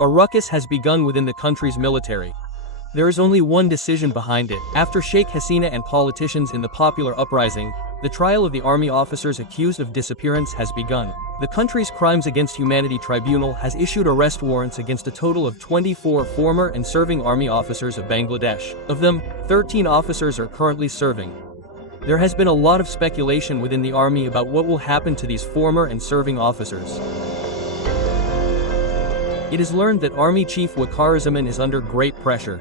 A ruckus has begun within the country's military. There is only one decision behind it. After Sheikh Hasina and politicians in the popular uprising, the trial of the army officers accused of disappearance has begun. The country's Crimes Against Humanity Tribunal has issued arrest warrants against a total of 24 former and serving army officers of Bangladesh. Of them, 13 officers are currently serving. There has been a lot of speculation within the army about what will happen to these former and serving officers. It is learned that Army Chief Waqaruzaman is under great pressure.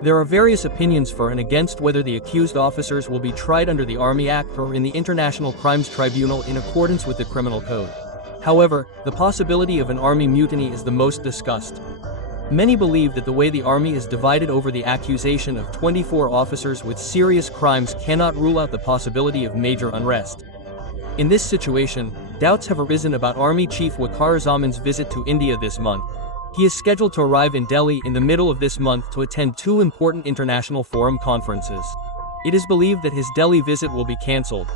There are various opinions for and against whether the accused officers will be tried under the Army Act or in the International Crimes Tribunal in accordance with the Criminal Code. However, the possibility of an army mutiny is the most discussed. Many believe that the way the army is divided over the accusation of 24 officers with serious crimes cannot rule out the possibility of major unrest. In this situation, doubts have arisen about Army Chief Waqaruzaman's visit to India this month. He is scheduled to arrive in Delhi in the middle of this month to attend two important international forum conferences. It is believed that his Delhi visit will be cancelled.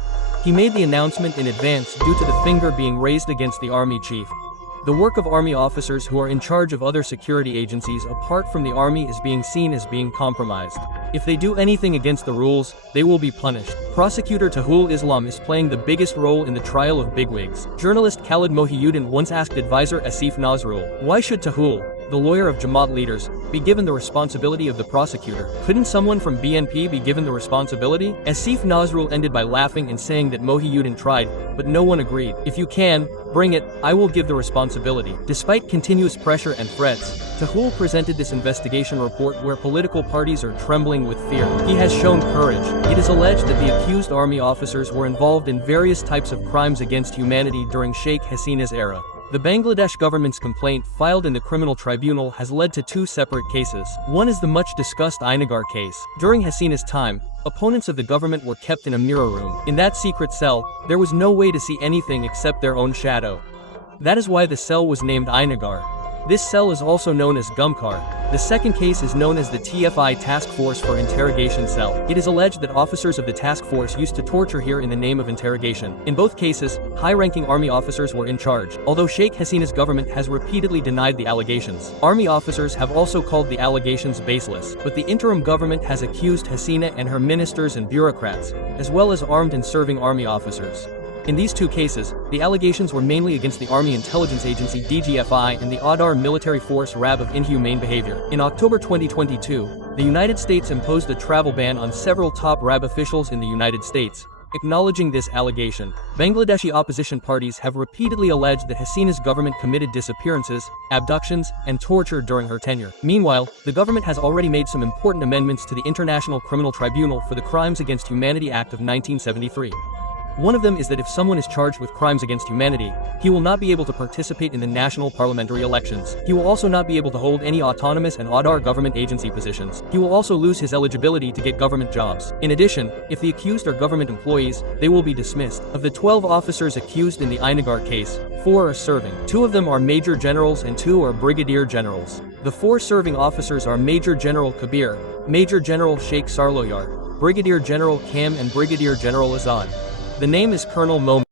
He made the announcement in advance due to the finger being raised against the army chief. The work of army officers who are in charge of other security agencies apart from the army is being seen as being compromised. If they do anything against the rules, they will be punished. Prosecutor Tahul Islam is playing the biggest role in the trial of bigwigs. Journalist Khalid Mohiuddin once asked advisor Asif Nazrul, "Why should Tahul, the lawyer of Jamaat leaders, be given the responsibility of the prosecutor? Couldn't someone from BNP be given the responsibility?" Asif Nazrul ended by laughing and saying that Mohiuddin tried, but no one agreed. "If you can, bring it, I will give the responsibility." Despite continuous pressure and threats, Tahul presented this investigation report where political parties are trembling with fear. He has shown courage. It is alleged that the accused army officers were involved in various types of crimes against humanity during Sheikh Hasina's era. The Bangladesh government's complaint filed in the criminal tribunal has led to two separate cases. One is the much-discussed Ainagar case. During Hasina's time, opponents of the government were kept in a mirror room. In that secret cell, there was no way to see anything except their own shadow. That is why the cell was named Ainagar. This cell is also known as Gumkar. The second case is known as the TFI Task Force for Interrogation Cell. It is alleged that officers of the task force used to torture here in the name of interrogation. In both cases, high-ranking army officers were in charge. Although Sheikh Hasina's government has repeatedly denied the allegations, army officers have also called the allegations baseless. But the interim government has accused Hasina and her ministers and bureaucrats, as well as armed and serving army officers. In these two cases, the allegations were mainly against the Army Intelligence Agency DGFI and the Adar military force RAB of inhumane behavior. In October 2022, the United States imposed a travel ban on several top RAB officials in the United States. Acknowledging this allegation, Bangladeshi opposition parties have repeatedly alleged that Hasina's government committed disappearances, abductions, and torture during her tenure. Meanwhile, the government has already made some important amendments to the International Criminal Tribunal for the Crimes Against Humanity Act of 1973. One of them is that if someone is charged with crimes against humanity, he will not be able to participate in the national parliamentary elections. He will also not be able to hold any autonomous and Adar government agency positions. He will also lose his eligibility to get government jobs. In addition, if the accused are government employees, they will be dismissed. Of the 12 officers accused in the Ainagar case, 4 are serving. 2 of them are major generals and 2 are brigadier generals. The 4 serving officers are Major General Kabir, Major General Sheikh Sarloyar, Brigadier General Kam and Brigadier General Azad. The name is Colonel Mo.